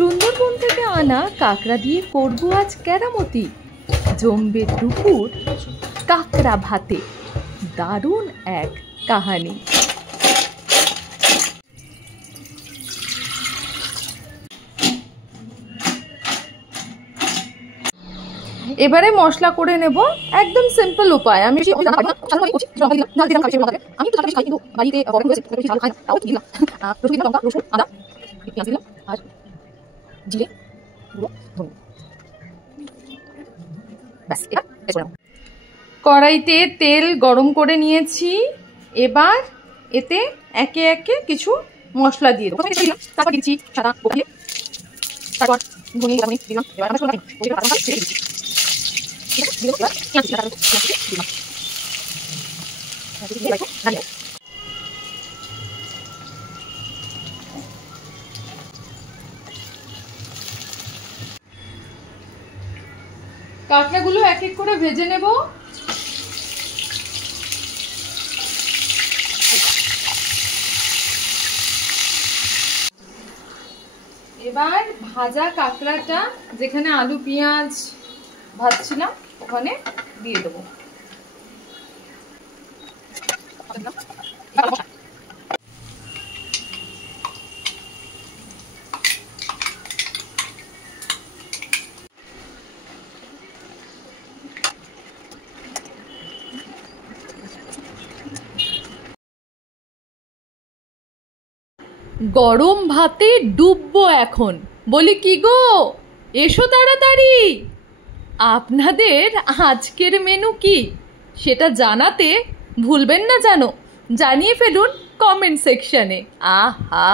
সুন্দরবন থেকে আনা কাঁকড়া দিয়ে করবো আজ কেরামতি। জমবে দুপুর কাঁকড়া ভাতে, দারুণ এক কাহানি। এবারে মশলা করে নেব, একদম সিম্পল উপায়। আমি কড়াইতে তেল গরম করে নিয়েছি। এবার এতে একে একে কিছু মশলা দিয়ে দেবো। তারপর দিচ্ছি সাদা গোপাল, তারপর ধনিয়া দিলাম। এবার কাঁকড়াগুলো এক এক করে ভেজে নেব। এবার ভাজা কাঁকড়াটা যেখানে আলু পেঁয়াজ ভাজছিলাম ওখানে দিয়ে দেবো। গরম ভাতে ডুববো এখন। বলি কি গো, এসো তাড়াতাড়ি। আপনাদের আজকের মেনু কি সেটা জানাতে ভুলবেন না, জানিয়ে ফেলুন কমেন্ট সেকশনে। আহা।